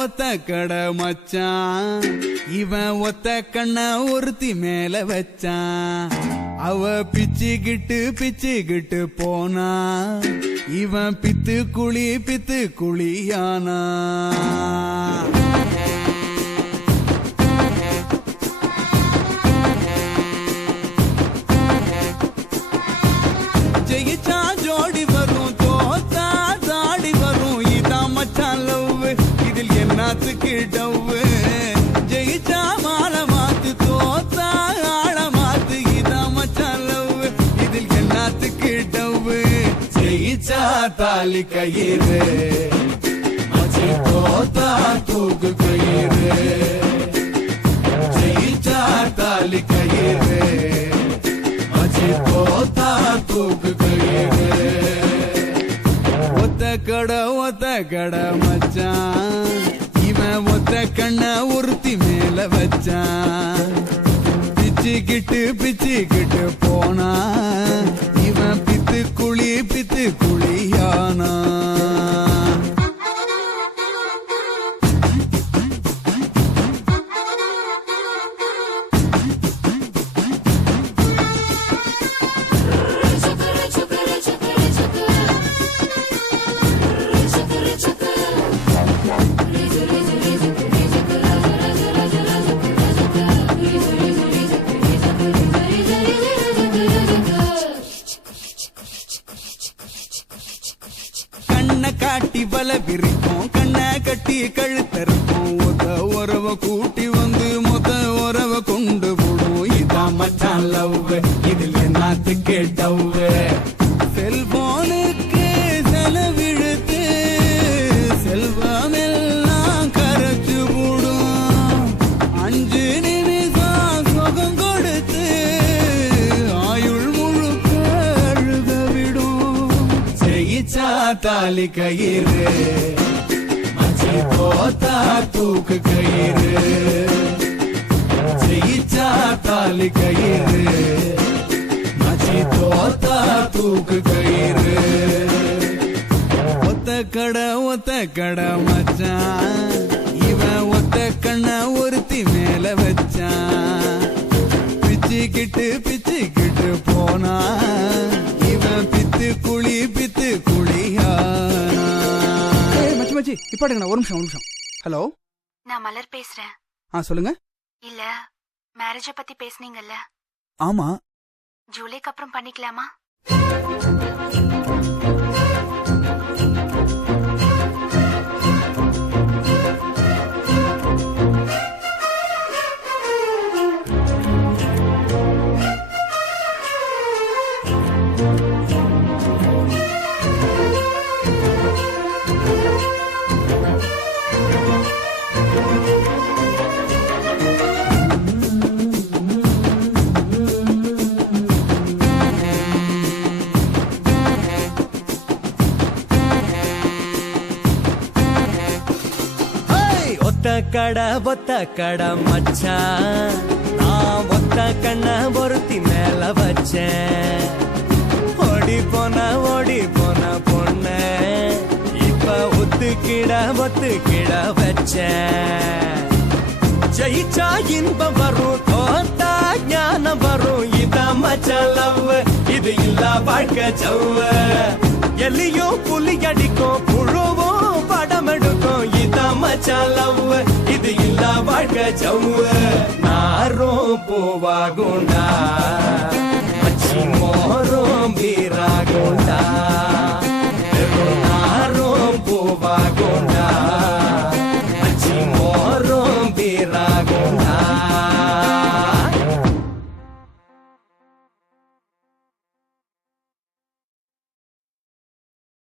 ஒத்த கடை மச்சான், இவன் ஒத்த கண்ண ஒருத்தி மேல வச்சான். அவ பிச்சுக்கிட்டு போனா, இவன் பித்து குழியானா. ஜெயிச்சா ஜோடி வரும், தோத்தா தாடி வரும். இதான் மச்சான் லவ், இதில் என்னத்துக்கு டவ்வு? ஜெயிச்சா மாலை மாத்து, தோத்தா ஆள மாத்து. இதான் மச்சான் லவ், இதில் என்னத்துக்கு டவ்வு? ஜெயிச்சா தாலி கயிறு, மச்சி தோத்தா தூக்கு கயிறு. ஜெயிச்சா தாலி கயிறு, மச்சி தோத்தா தூக்கு கயிறு. ஒத்த கடை மச்சான், இவன் ஒத்த கண்ண ஒருத்தி மேல வச்சான். பிச்சுக்கிட்டு போனா, இவன் பித்து குழியானா. காட்டி வல விரிக்கும், கண்ண கட்டி கழுத்தருக்கும். ஒத்த உறவ கூட்டி வந்து மொத்த உறவ கொண்டு போடும். இதான் மச்சான் லவ், இதில் என்னத்துக்கு டவ்வு? செல்போனுக்கு செலவிழுத்து செல்வமெல்லாம் கரைச்சு போடும். 5 நிமிஷம் சுகம் கொடுத்து ஆயுள் முழுக்க அழுக விடும். ஜெயிச்சா தாலி கயிறு, மச்சி தோத்தா தூக்கு கயிறு. ஜெயிச்சா தாலி கயிறு, மச்சி தோத்தா தூக்கு கயிறு. ஒத்த கடை மச்சான், இவன் ஒத்த கண்ண ஒருத்தி மேல வச்சான். பிச்சுக்கிட்டு போனா, இவன் பித்து குழியானா. மச்சி இப்ப ஒரு நிமிஷம். ஹலோ, நான் மலர் பேசுறேன். சொல்லுங்க. இல்ல, மேரேஜ பத்தி பேசுனீங்கல்ல? ஆமா. ஜூலைக்கு அப்புறம் பண்ணிக்கலாமா? ஒத்த கடை மச்சான், நான் ஒத்த கண்ண ஒருத்தி மேல வச்சேன். ஓடி போன பொண்ண இப்ப ஒத்துக்கிட வச்சேன். ஜெயிச்சா இன்பம் வரும், தோத்தா ஞானம் வரும். இதான் மச்சான் லவ், இது இல்ல வாழ்க்கை சவ்வு. எலியும் புலி அடிக்கும், புழுவும் படம் எடுக்கும். இதான் மச்சான் லவ், இது இல்ல வாழ்க்கை சவ்வு. நாரும் பூவாகுண்டா, மச்சி மோரும் வீராகுண்டா. நாரும் பூவாகுண்டா,